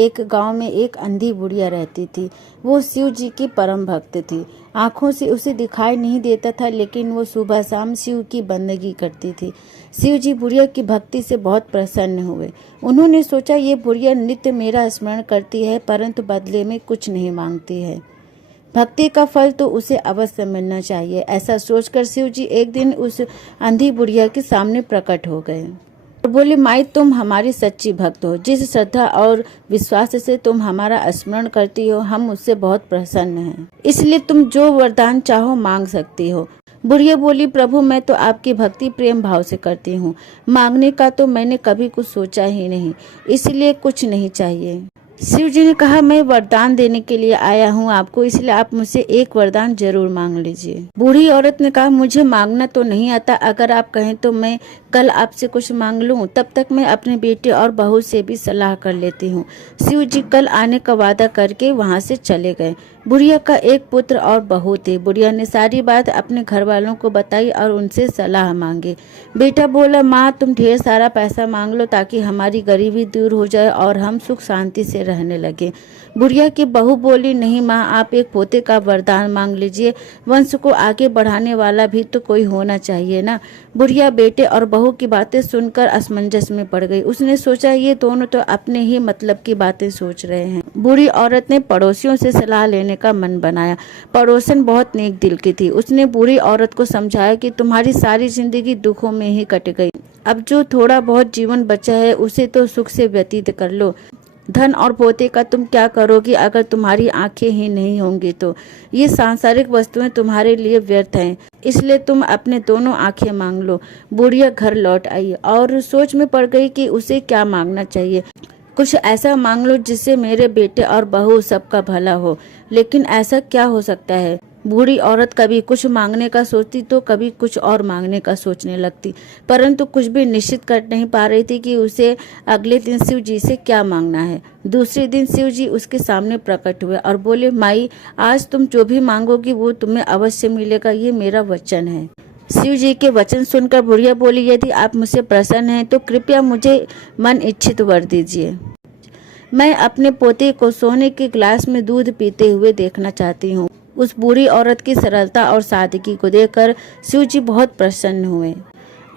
एक गांव में एक अंधी बुढ़िया रहती थी। वो शिव जी की परम भक्त थी। आंखों से उसे दिखाई नहीं देता था, लेकिन वो सुबह शाम शिव की बंदगी करती थी। शिव जी बुढ़िया की भक्ति से बहुत प्रसन्न हुए। उन्होंने सोचा, ये बुढ़िया नित्य मेरा स्मरण करती है, परंतु बदले में कुछ नहीं मांगती है। भक्ति का फल तो उसे अवश्य मिलना चाहिए। ऐसा सोचकर शिव जी एक दिन उस अंधी बुढ़िया के सामने प्रकट हो गए और बोले, माई, तुम हमारी सच्ची भक्त हो। जिस श्रद्धा और विश्वास से तुम हमारा स्मरण करती हो, हम उससे बहुत प्रसन्न हैं। इसलिए तुम जो वरदान चाहो मांग सकती हो। बुढ़िया बोली, प्रभु, मैं तो आपकी भक्ति प्रेम भाव से करती हूँ। मांगने का तो मैंने कभी कुछ सोचा ही नहीं, इसलिए कुछ नहीं चाहिए। शिव जी ने कहा, मैं वरदान देने के लिए आया हूँ आपको, इसलिए आप मुझसे एक वरदान जरूर मांग लीजिए। बूढ़ी औरत ने कहा, मुझे मांगना तो नहीं आता, अगर आप कहें तो मैं कल आपसे कुछ मांग लूं, तब तक मैं अपने बेटे और बहू से भी सलाह कर लेती हूँ। शिव जी कल आने का वादा करके वहाँ से चले गए। बुढ़िया का एक पुत्र और बहू थे। बुढ़िया ने सारी बात अपने घर वालों को बताई और उनसे सलाह मांगी। बेटा बोला, माँ, तुम ढेर सारा पैसा मांग लो ताकि हमारी गरीबी दूर हो जाए और हम सुख शांति से रहने लगे। बुढ़िया की बहू बोली, नहीं माँ, आप एक पोते का वरदान मांग लीजिए। वंश को आगे बढ़ाने वाला भी तो कोई होना चाहिए ना। बुढ़िया बेटे और बहू की बातें सुनकर असमंजस में पड़ गई। उसने सोचा, ये दोनों तो अपने ही मतलब की बातें सोच रहे हैं। बूढ़ी औरत ने पड़ोसियों से सलाह लेने का मन बनाया। पड़ोसन बहुत नेक दिल की थी। उसने बूढ़ी औरत को समझाया कि तुम्हारी सारी जिंदगी दुखों में ही कट गई। अब जो थोड़ा बहुत जीवन बचा है उसे तो सुख से व्यतीत कर लो। धन और पोते का तुम क्या करोगी अगर तुम्हारी आंखें ही नहीं होंगी तो? ये सांसारिक वस्तुएं तुम्हारे लिए व्यर्थ हैं, इसलिए तुम अपने दोनों आंखें मांग लो। बुढ़िया घर लौट आई और सोच में पड़ गई कि उसे क्या मांगना चाहिए। कुछ ऐसा मांग लो जिससे मेरे बेटे और बहू सबका भला हो। लेकिन ऐसा क्या हो सकता है? बूढ़ी औरत कभी कुछ मांगने का सोचती तो कभी कुछ और मांगने का सोचने लगती, परंतु कुछ भी निश्चित कर नहीं पा रही थी कि उसे अगले दिन शिव जी से क्या मांगना है। दूसरे दिन शिव जी उसके सामने प्रकट हुए और बोले, माई, आज तुम जो भी मांगोगी वो तुम्हें अवश्य मिलेगा, ये मेरा वचन है। शिव जी के वचन सुनकर बुढ़िया बोली, यदि आप मुझसे प्रसन्न हैं तो कृपया मुझे मन इच्छित वर दीजिए। मैं अपने पोते को सोने के गिलास में दूध पीते हुए देखना चाहती हूँ। उस बूढ़ी औरत की सरलता और सादगी को देखकर शिव जी बहुत प्रसन्न हुए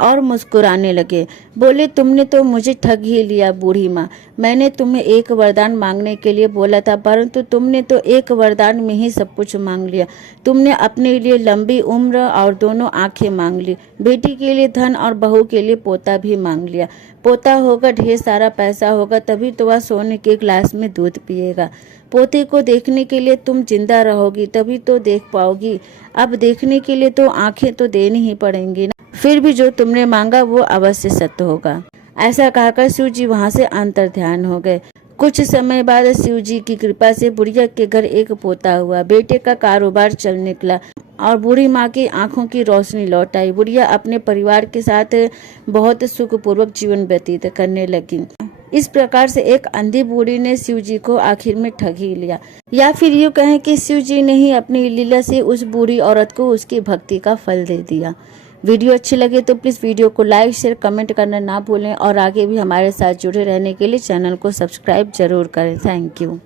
और मुस्कुराने लगे। बोले, तुमने तो मुझे ठग ही लिया बूढ़ी माँ। मैंने तुम्हें एक वरदान मांगने के लिए बोला था, परंतु तुमने तो एक वरदान में ही सब कुछ मांग लिया। तुमने अपने लिए लंबी उम्र और दोनों आंखें मांग ली, बेटी के लिए धन और बहू के लिए पोता भी मांग लिया। पोता होगा, ढेर सारा पैसा होगा, तभी तो वह सोने के गिलास में दूध पिएगा। पोते को देखने के लिए तुम जिंदा रहोगी, तभी तो देख पाओगी। अब देखने के लिए तो आंखें तो देनी ही पड़ेंगी ना। फिर भी जो तुमने मांगा वो अवश्य सत्य होगा। ऐसा कहकर शिव जी वहाँ से अंतर ध्यान हो गए। कुछ समय बाद शिव जी की कृपा से बुढ़िया के घर एक पोता हुआ। बेटे का कारोबार चल निकला और बूढ़ी माँ की आंखों की रोशनी लौट आई। बुढ़िया अपने परिवार के साथ बहुत सुखपूर्वक जीवन व्यतीत करने लगी। इस प्रकार से एक अंधी बूढ़ी ने शिव जी को आखिर में ठग ही लिया, या फिर यूँ कहें कि शिव जी ने ही अपनी लीला से उस बूढ़ी औरत को उसकी भक्ति का फल दे दिया। वीडियो अच्छी लगे तो प्लीज़ वीडियो को लाइक, शेयर, कमेंट करना ना भूलें और आगे भी हमारे साथ जुड़े रहने के लिए चैनल को सब्सक्राइब जरूर करें। Thank you.